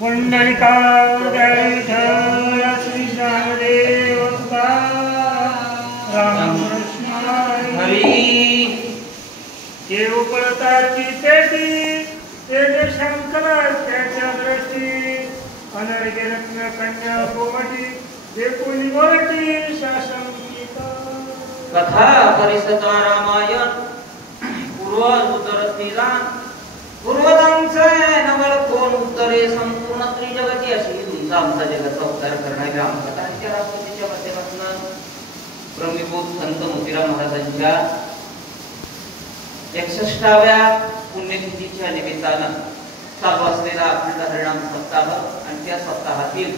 पुंडलिकावतारी विठ्ठल श्री ज्ञानदेव रामकृष्ण हरी देव पळताची पेटी तेज शंकराच्या दृष्टी अनर्घ्य रत्न कन्या कोमटी देखुनी मोठी शासन कथा परिसता रामायण पूर्व उत्तरतीला पूर्वदांचे नवल कोण उत्तरे संपूर्ण त्रिजगती अशी तुमचा आमचा जगाचा उद्धार करणाऱ्या रामकथांच्या राष्ट्राच्या माध्यमातून ब्रह्मभूत संत मोतीराम महाराजांच्या 61व्या पुण्यतिथीच्या निमित्तानं चालू असलेला अखंड हरिनाम सप्ताह आणि त्या सप्ताहातील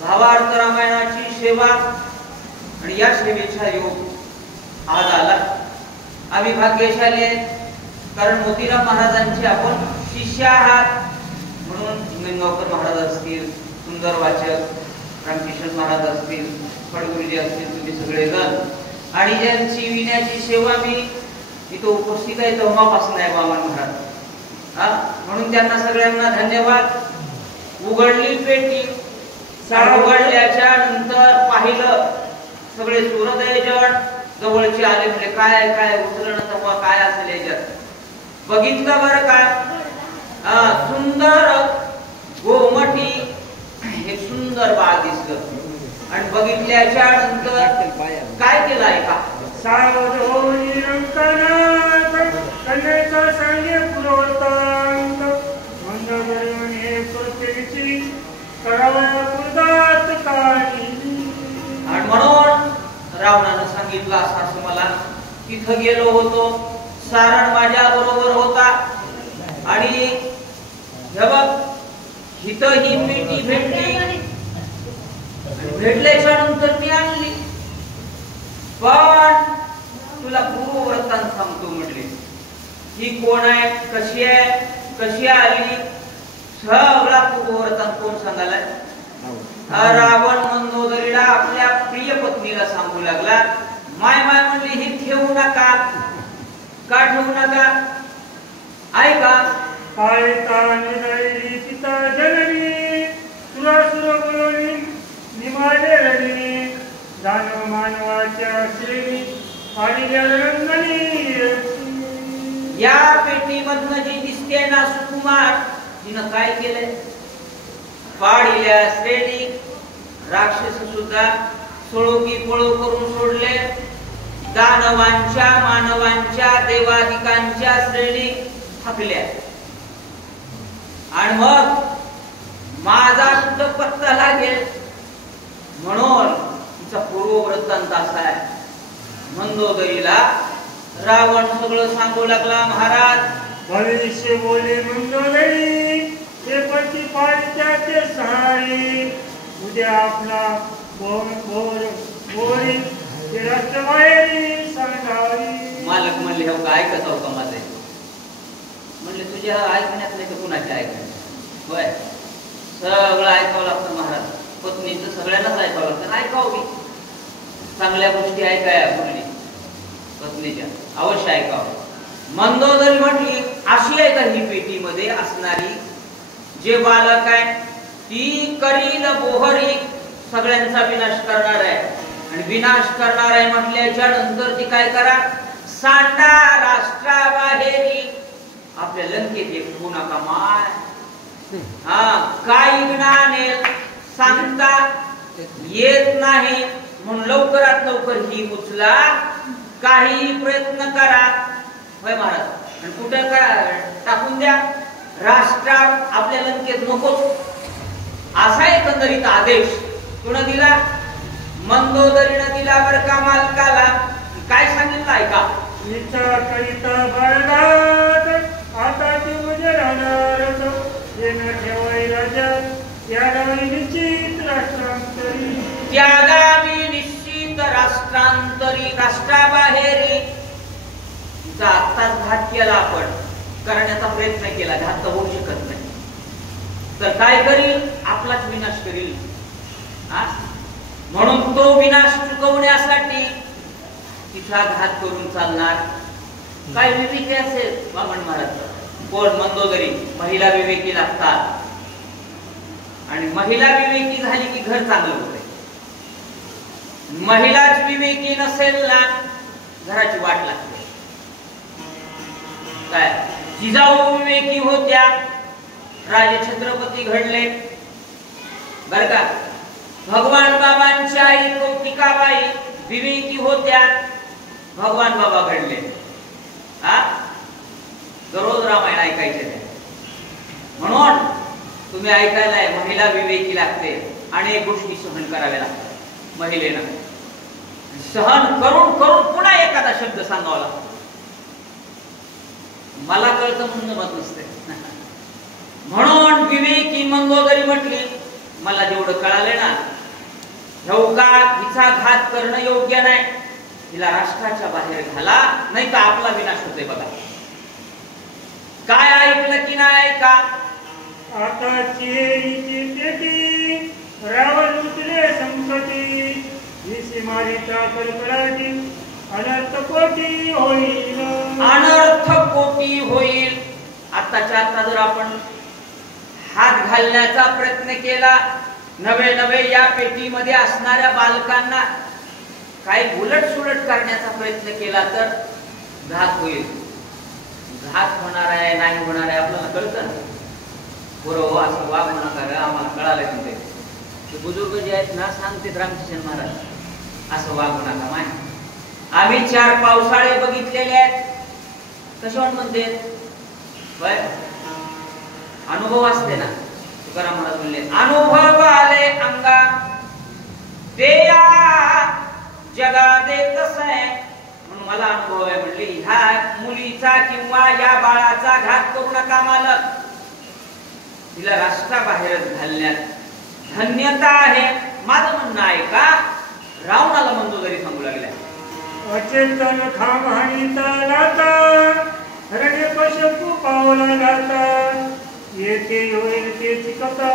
भावार्थ रामायणाची सेवा आणि या सेवेचा योग आज आला. आम्ही भाग्यशाली आहेत, कारण मोतीराम महाराजांचे आपण शिष्य आहात. म्हणून हिंगणगावकर महाराज असतील, सुंदर वाचक रामकिशन महाराज असतील, फडगुरुजी असतील, तुम्ही सगळेजण आणि ज्यांची विण्याची सेवा मी इथं उपस्थित आहे तेव्हापासून आहे वामन महाराज. म्हणून त्यांना सगळ्यांना धन्यवाद. उघडली पेटी, उघडल्याच्या नंतर पाहिलं सगळे सूर्योदय जड जवळचे आले, म्हणजे काय काय उचलणं तेव्हा काय असेल याच्यात बघितलं बरं का. सुंदर गोमटी हे सुंदर बाळ दिसलं आणि बघितल्याच्या नंतर काय केलं आहे का आणि म्हणून रावणानं सांगितलं असं मला. तिथं गेलो होतो, सारण माझ्या बरोबर होता आणि हे बघ इथं ही पेटी भेटली, भेटल्याच्या नंतर मी आणली. पण तुला पूर्ववृत्तांत सांगतो म्हटले, ही कोण आहे, कशी आहे, कशी आली, सगळा पूर्ववृत्तांत कोण सांगायला. रावण मंदोदरीला आपल्या प्रिय पत्नीला सांगू लागला. माय माय म्हणली ही ठेवू नका. का ठेवू नका? ऐका. पिता जननी सुरासुर बोलणी निमाले रणी दानव मानवाच्या श्रेणी आणि रंगणी. या पेटीमधनं जी दिसते ना सुकुमार, तिनं काय केलंय? पाडिल्या श्रेणी राक्षस सुद्धा सोळोकी पळो करून सोडले. दानवांच्या मानवांच्या देवादिकांच्या श्रेणी थकल्या आणि मग माझा सुद्धा पत्ता लागेल म्हणून तिचा पूर्ववृत्तांत असा आहे. मंदोदरीला रावण सगळं सांगू लागला. महाराज भविष्य बोले मंदोदरी हे पती पाळत्याचे सहाय्य उद्या आपला बोरी राष्ट्रवायरी सांगावी. मालक म्हणले हो काय ऐकत हो का माझे? म्हणले तुझ्या ऐकण्यात नाही तर कुणाच्या ऐकण्यात? होय, सगळं ऐकावं लागतं महाराज. पत्नीचं सगळ्यांनाच ऐकावं लागतं. ऐकावं मी चांगल्या गोष्टी ऐकाया म्हणली पत्नीच्या अवश्य ऐकावं. मंदोदरी म्हटली अशी आहे का ही पेटीमध्ये असणारी जे बालक आहे ती करील बोहरी, सगळ्यांचा विनाश करणार आहे. आणि विनाश करणार आहे म्हटल्याच्या नंतर ती काय करा, सांडा राष्ट्राबाहेरी आपल्या लंकेत एक नका माय. काही ज्ञाने सांगता येत नाही म्हणून लवकरात लवकर ही उचला, काही प्रयत्न करा. होय महाराज, आणि कुठे टाकून द्या राष्ट्रात आपल्या लंकेत नकोच असा एकंदरीत आदेश कोण दिला? मंदोदरीनं दिला बरं का मालकाला. काय सांगितलं ऐका. विचार करिता बळदात आता ती म्हणजे राहणार येणं ठेवाय राजा त्यागामी निश्चित राष्ट्रांतरी, त्यागामी निश्चित राष्ट्रांतरी, राष्ट्राबाहेरी. तिचा आत्ताच घात केला आपण, करण्याचा प्रयत्न केला, घात तर होऊ शकत नाही. तर काय करील? आपलाच विनाश करील. म्हणून तो विनाश चुकवण्यासाठी तिचा घात करून चालणार. काय विवेक असेल वामन महाराज? कोण मंदोदरी महिला विवेकी लागतात आणि महिला विवेकी झाली की घर चांगलं होते. महिलाच विवेकी नसेल ना घराची वाट लागते. काय जिजाऊ विवेकी होत्या, राजे छत्रपती घडले बर का. भगवान बाबांच्या आई कौतिकाबाई विवेकी होत्या, भगवान बाबा घडले. हा दररोज रामायण ऐकायचे नाही. म्हणून तुम्ही ऐकायलाय महिला विवेकी लागते. अनेक गोष्टी सहन कराव्या लागतात महिलेला. सहन करून करून पुन्हा एखादा शब्द सांगावा लागतो. मला कळतं म्हणून मत नसते. म्हणून विवेकी मंगोदरी म्हटली. मला जेवढं कळाले ना का हिचा घात करणं योग्य नाही. हिला राष्ट्राच्या बाहेर घाला नाही तर आपला विनाश होतोय. बघा काय ऐकलं की नाही का. आता चेरीची पेटी रावण उतले संकटी विसी मारिता कडकडाटी अनर्थ कोटी होईल. अनर्थ कोटी होईल. आताच्या आता जर आपण हात घालण्याचा प्रयत्न केला नवे नवे या पेटीमध्ये असणाऱ्या बालकांना काही उलट सुलट करण्याचा प्रयत्न केला तर घात होईल. घात होणार आहे नाही होणार आहे आपल्याला कळतं ना. बरोबर असं वागू नका. आम्हाला कळालं की ते बुजुर्ग जे आहेत ना सांगतात रामकृष्ण महाराज असं वागू नका. माय आम्ही 4 पावसाळे बघितलेले आहेत. कशावर म्हणते अनुभव असते ना. तुकाराम महाराज म्हणले अनुभव आले अंगा ते जगा दे कसं. म्हणून मला अनुभव आहे म्हणले ह्या मुलीचा किंवा या बाळाचा घात करू नका मालक. तिला राष्ट्राबाहेरच घालण्यात धन्यता आहे. माझं म्हणणं आहे का रावणाला मंदोदरी सांगू लागल्या. अचेतन खामहानीता लाता हरणे पशपू पावला लाता येथे होईल तेची कथा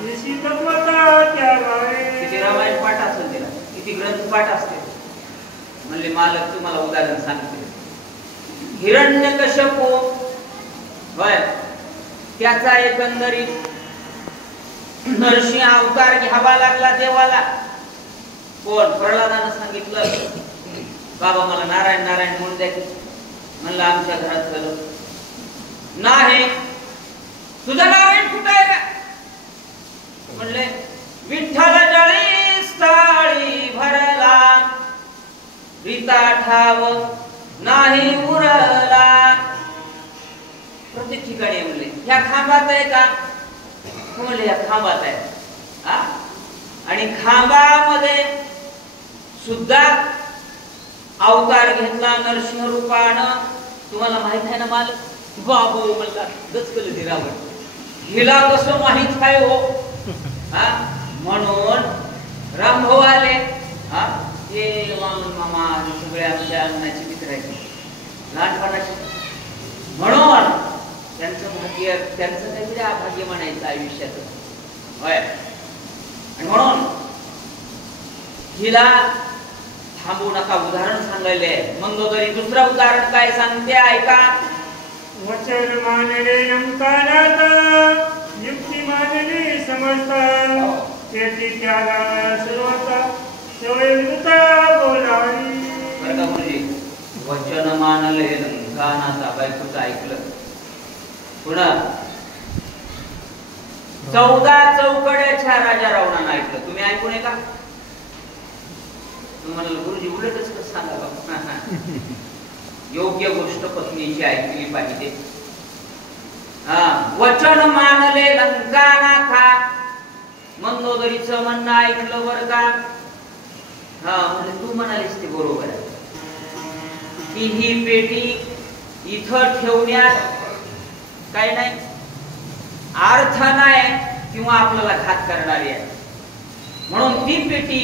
विशी तत्वता त्या गावे. किती रामायण पाठ असेल तिला, किती ग्रंथ पाठ असते. म्हणले मालक तुम्हाला उदाहरण सांगते. हिरण्यकश्यपू होय त्याचा एकंदरीत नरसिंह अवतार घ्यावा लागला देवाला. कोण प्रल्हादानं सांगितलं बाबा मला नारायण नारायण म्हणून द्या. म्हणलं आमच्या घरात झालं नाही. तुझा नारायण कुठं आहे का. म्हणले विठ्ठल जळी स्थाळी भरला रीता ठाव नाही उरला. प्रत्येक ठिकाणी म्हणले ह्या खांबात आहे का. म्हणले ह्या खांबात आहे. आणि खांबामध्ये सुद्धा अवतार घेतला नरसिंह रूपानं. तुम्हाला माहित आहे ना मालक. बाबू म्हणला गचकल ते रावण. हिला कसं माहित आहे हो. म्हणून रामभाऊ आले. हे वामन मामा सगळे आमच्या अन्नाचे मित्र आहेत लहानपणाचे. म्हणून त्यांचं भाग्य त्यांचं काहीतरी अभाग्य म्हणायचं आयुष्याचं होय. आणि म्हणून हिला थांबू नका. उदाहरण सांगायले मंदोदरी. दुसरं उदाहरण काय सांगते ऐका. वचन मानले यमकानाता युक्ती मानली समजता तेची त्यागा सर्वता सवयता बोलावी. बरं का मुली वचन मानले लंकानाता. बायकोचं ऐकलं. पुन्हा 14 चौकड्याच्या राजा रावणानं ऐकलं. तुम्ही ऐकून आहे का. तुम्हाला गुरुजी उलटच कसं सांगा. योग्य गोष्ट पत्नीची ऐकली पाहिजे. वचन मानले लंकानाथा. मंदोदरीचं म्हणणं ऐकलं बरं का. म्हणजे तू म्हणालीस ते बरोबर आहे की ही पेटी इथं ठेवण्यात काय नाही अर्थ नाही किंवा आपल्याला घात करणारी आहे. म्हणून ती पेटी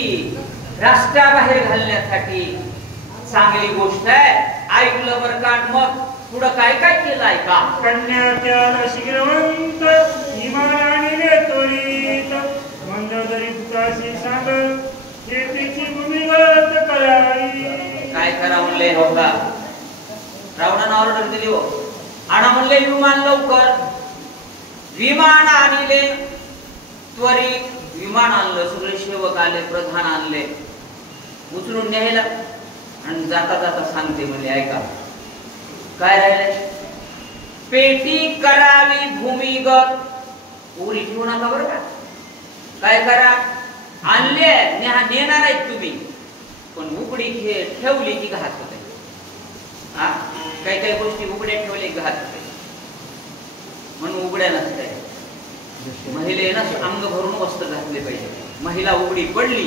राष्ट्राबाहेर घालण्यासाठी चांगली गोष्ट आहे. ऐकलं बरं का. मग पुढं काय काय केलं ऐका. कन्याच्या शीघ्रवंत इमानाने त्वरित मंदोदरी पुत्राशी सांग पेटीची भूमिगत करावी. काय करा म्हणले हो का. रावणानं ऑर्डर दिली हो. आणा म्हणले विमान लवकर. विमान आणले त्वरित. विमान आणलं, सगळे सेवक आले, प्रधान आणले, उचलून न्यायला. आणि जाता जाता सांगते म्हणजे ऐका काय राहिले. पेटी करावी भूमिगत. उघडी ठेवू नका बरं का. काय करा, आणले नेणार आहेत तुम्ही, पण उघडी ठेवली की घात होते. काही काही गोष्टी उघड्या ठेवले घात होते, म्हणून उघड्या नसते. महिलेनं अंग भरून वस्त्र घातले पाहिजे. महिला उघडी पडली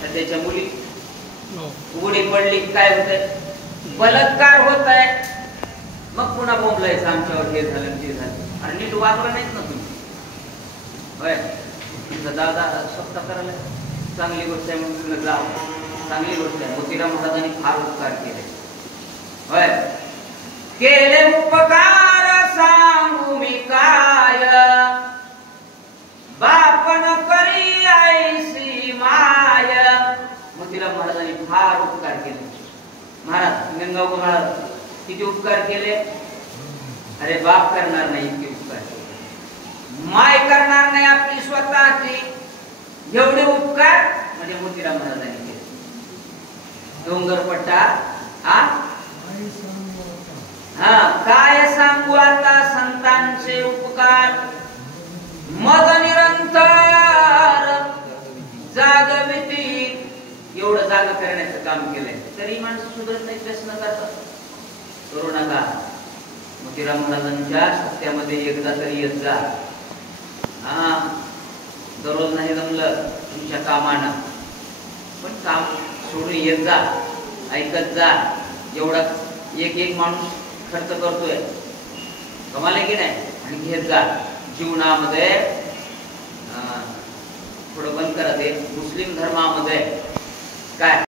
तर त्याच्या मुली उघडी पडली काय होत, बलात्कार होत आहे. मग पुन्हा बोंबलायचं आमच्यावर हे झालं ते झालं. अरे नीट वागलं नाहीत ना तुम्ही. होय, दादा स्वतः करायला चांगली गोष्ट आहे म्हणून तुला जाव, चांगली गोष्ट आहे. मोतीराम महाराजांनी फार उपकार केले. होय, केले उपकार सांगू मी काय, बापन करी ऐसी माय. मोतीराम महाराजांनी फार उपकार केले. महाराज गंगावकर महाराज किती उपकार केले. अरे बाप करणार नाही इतके उपकार केले, माय करणार नाही आपली स्वतःची. एवढे उपकार म्हणजे मोतीराम महाराजांनी केले. डोंगरपट्टा काय सांगू आता संतांचे उपकार. मद निरंतर जागविती. एवढं जाग करण्याचं काम केलंय, तरी माणसं सुधरत नाही, प्रश्न करतात. करू नका. मोतीराम महाराजांच्या सत्यामध्ये एकदा तरी येत जा. दररोज नाही जमलं तुमच्या कामानं, पण काम सोडून येत जा, ऐकत जा. एवढा एक एक माणूस खर्च करतोय, कमाल आहे की नाही. आणि घेत जा. जीवनामध्ये थोडं बंद करा ते. मुस्लिम धर्मामध्ये काय